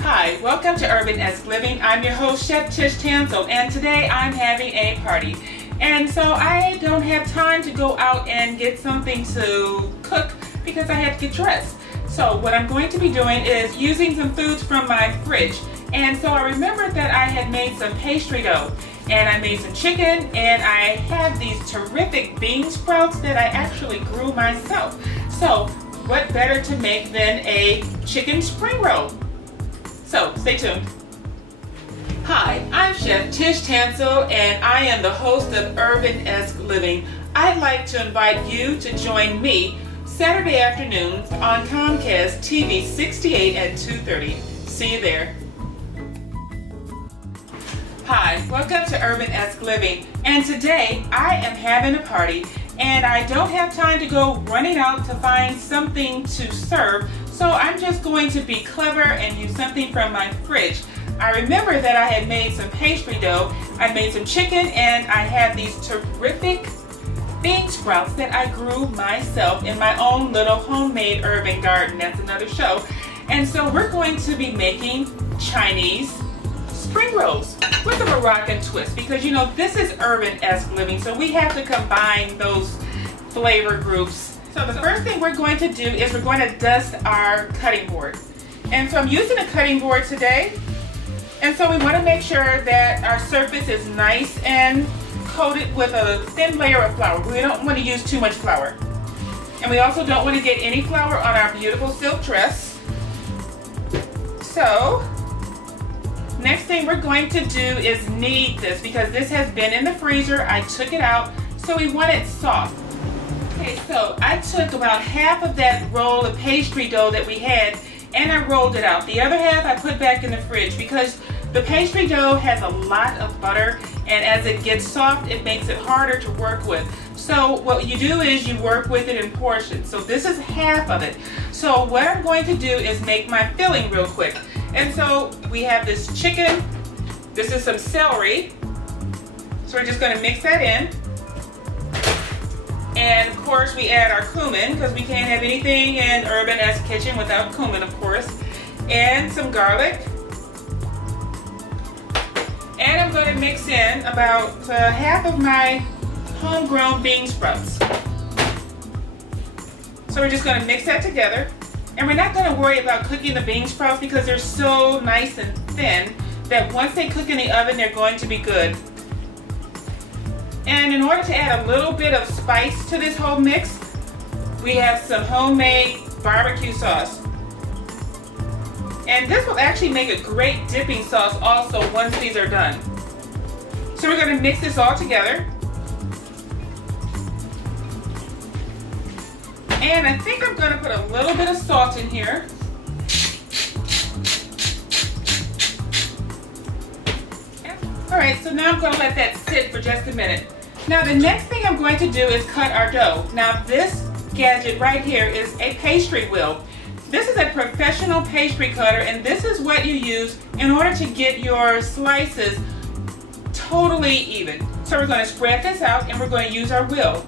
Hi, welcome to URBANesque Living. I'm your host, Chef Tish Tansil, and today I'm having a party. And so I don't have time to go out and get something to cook because I have to get dressed. So what I'm going to be doing is using some foods from my fridge. And so I remembered that I had made some pastry dough, and I made some chicken, and I have these terrific bean sprouts that I actually grew myself. So what better to make than a chicken spring roll? So stay tuned. Hi, I'm Chef Tish Tansil, and I am the host of URBANesque Living. I'd like to invite you to join me Saturday afternoons on Comcast TV 68 at 2:30. See you there. Hi, welcome to URBANesque Living, and today I am having a party and I don't have time to go running out to find something to serve, so I'm just going to be clever and use something from my fridge. I remember that I had made some pastry dough, I made some chicken, and I had these terrific bean sprouts that I grew myself in my own little homemade urban garden. That's another show. And so we're going to be making Chinese spring rolls with a Moroccan twist, because you know this is URBANesque Living, so we have to combine those flavor groups. So the first thing we're going to do is we're going to dust our cutting board. And so I'm using a cutting board today. And so we want to make sure that our surface is nice and coated with a thin layer of flour. We don't want to use too much flour. And we also don't want to get any flour on our beautiful silk dress. So next thing we're going to do is knead this, because this has been in the freezer. I took it out, so we want it soft. Okay, so I took about half of that roll of pastry dough that we had and I rolled it out. The other half I put back in the fridge because the pastry dough has a lot of butter, and as it gets soft it makes it harder to work with. So what you do is you work with it in portions. So this is half of it. So what I'm going to do is make my filling real quick. And so we have this chicken, this is some celery, so we're just going to mix that in. And of course we add our cumin, because we can't have anything in URBANesque kitchen without cumin, of course. And some garlic. And I'm going to mix in about half of my homegrown bean sprouts. So we're just going to mix that together. And we're not going to worry about cooking the bean sprouts because they're so nice and thin that once they cook in the oven they're going to be good. And in order to add a little bit of spice to this whole mix, we have some homemade barbecue sauce. And this will actually make a great dipping sauce also once these are done. So we're going to mix this all together. And I think I'm going to put a little bit of salt in here. Alright, so now I'm going to let that sit for just a minute. Now the next thing I'm going to do is cut our dough. Now this gadget right here is a pastry wheel. This is a professional pastry cutter, and this is what you use in order to get your slices totally even. So we're going to spread this out and we're going to use our wheel.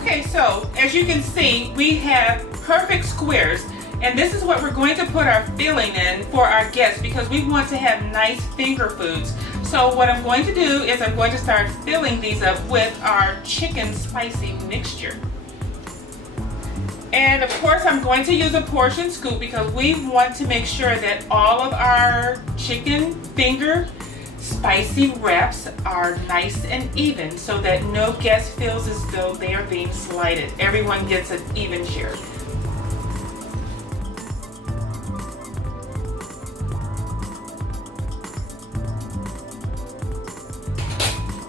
Okay, so as you can see, we have perfect squares. And this is what we're going to put our filling in for our guests, because we want to have nice finger foods. So what I'm going to do is I'm going to start filling these up with our chicken spicy mixture. And of course I'm going to use a portion scoop because we want to make sure that all of our chicken finger spicy wraps are nice and even, so that no guest feels as though they are being slighted. Everyone gets an even share.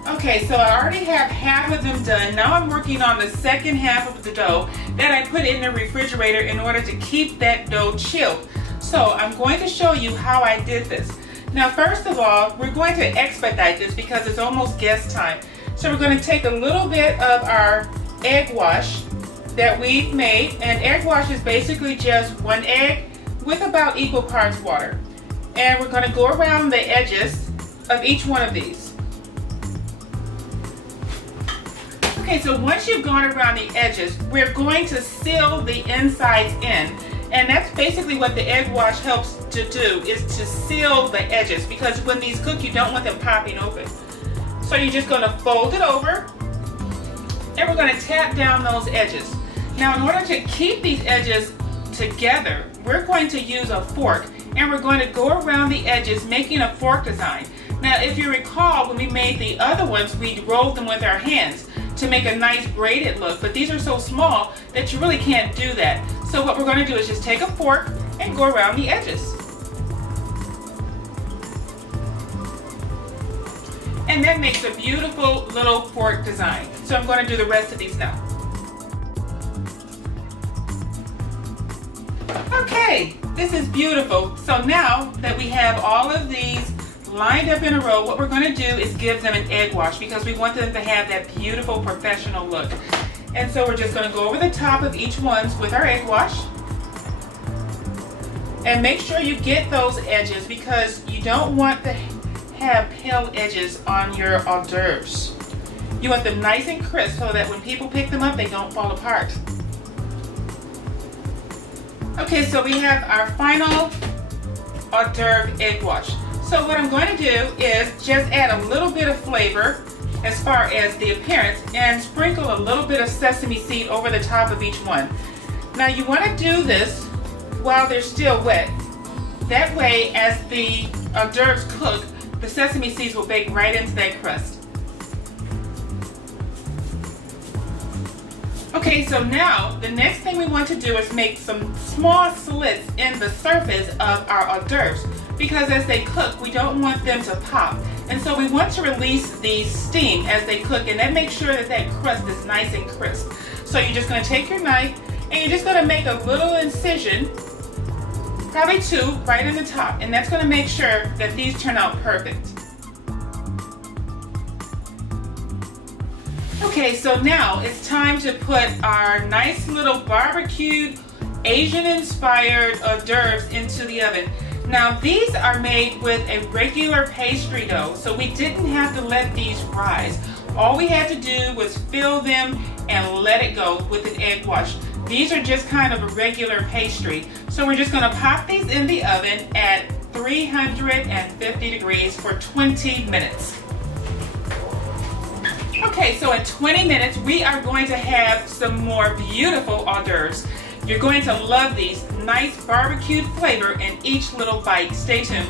Okay, so I already have half of them done. Now I'm working on the second half of the dough that I put in the refrigerator in order to keep that dough chilled. So I'm going to show you how I did this. Now first of all, we're going to expedite this because it's almost guest time. So we're going to take a little bit of our egg wash that we've made, and egg wash is basically just one egg with about equal parts water. And we're going to go around the edges of each one of these. Okay, so once you've gone around the edges, we're going to seal the insides in. And that's basically what the egg wash helps to do, is to seal the edges, because when these cook, you don't want them popping open. So you're just going to fold it over, and we're going to tap down those edges. Now, in order to keep these edges together, we're going to use a fork, and we're going to go around the edges making a fork design. Now, if you recall, when we made the other ones, we rolled them with our hands to make a nice braided look, but these are so small that you really can't do that. So what we're going to do is just take a fork and go around the edges. And that makes a beautiful little fork design. So I'm going to do the rest of these now. Okay, this is beautiful. So now that we have all of these lined up in a row, what we're going to do is give them an egg wash, because we want them to have that beautiful professional look. And so we're just going to go over the top of each one with our egg wash. And make sure you get those edges, because you don't want to have pale edges on your hors d'oeuvres. You want them nice and crisp so that when people pick them up, they don't fall apart. Okay, so we have our final hors d'oeuvre egg wash. So what I'm going to do is just add a little bit of flavor as far as the appearance, and sprinkle a little bit of sesame seed over the top of each one. Now you want to do this while they're still wet. That way, as the hors d'oeuvres cook, the sesame seeds will bake right into that crust. Okay, so now the next thing we want to do is make some small slits in the surface of our hors d'oeuvres, because as they cook, we don't want them to pop. And so we want to release the steam as they cook, and that makes sure that that crust is nice and crisp. So you're just going to take your knife, and you're just going to make a little incision, probably 2, right in the top, and that's going to make sure that these turn out perfect. Okay, so now it's time to put our nice little barbecued, Asian-inspired hors d'oeuvres into the oven. Now these are made with a regular pastry dough, so we didn't have to let these rise. All we had to do was fill them and let it go with an egg wash. These are just kind of a regular pastry. So we're just going to pop these in the oven at 350 degrees for 20 minutes. Okay, so in 20 minutes we are going to have some more beautiful hors d'oeuvres. You're going to love these. Nice barbecued flavor in each little bite. Stay tuned.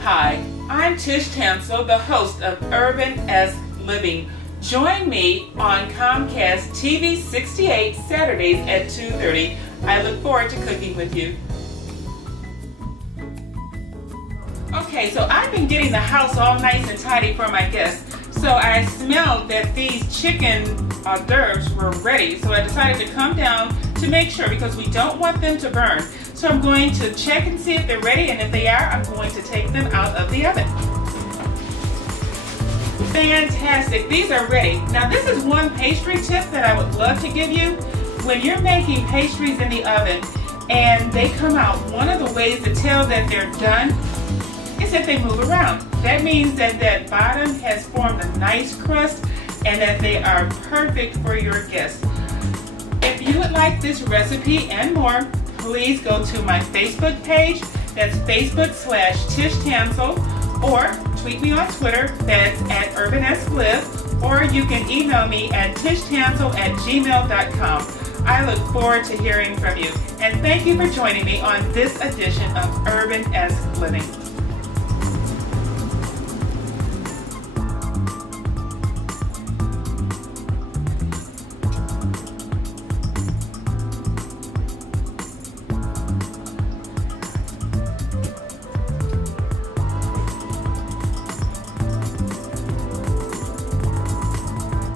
Hi, I'm Tish Tansil, the host of URBANesque Living. Join me on Comcast TV 68 Saturdays at 2:30. I look forward to cooking with you. Okay, so I've been getting the house all nice and tidy for my guests. So I smelled that these chicken hors d'oeuvres were ready. So I decided to come down to make sure, because we don't want them to burn. So I'm going to check and see if they're ready, and if they are, I'm going to take them out of the oven. Fantastic, these are ready. Now this is one pastry tip that I would love to give you. When you're making pastries in the oven and they come out, one of the ways to tell that they're done is if they move around. That means that that bottom has formed a nice crust and that they are perfect for your guests. If you would like this recipe and more, please go to my Facebook page. That's Facebook/Tish Tansil, or tweet me on Twitter. That's at URBANesque Live, or you can email me at tishtansil@gmail.com. I look forward to hearing from you, and thank you for joining me on this edition of URBANesque Living.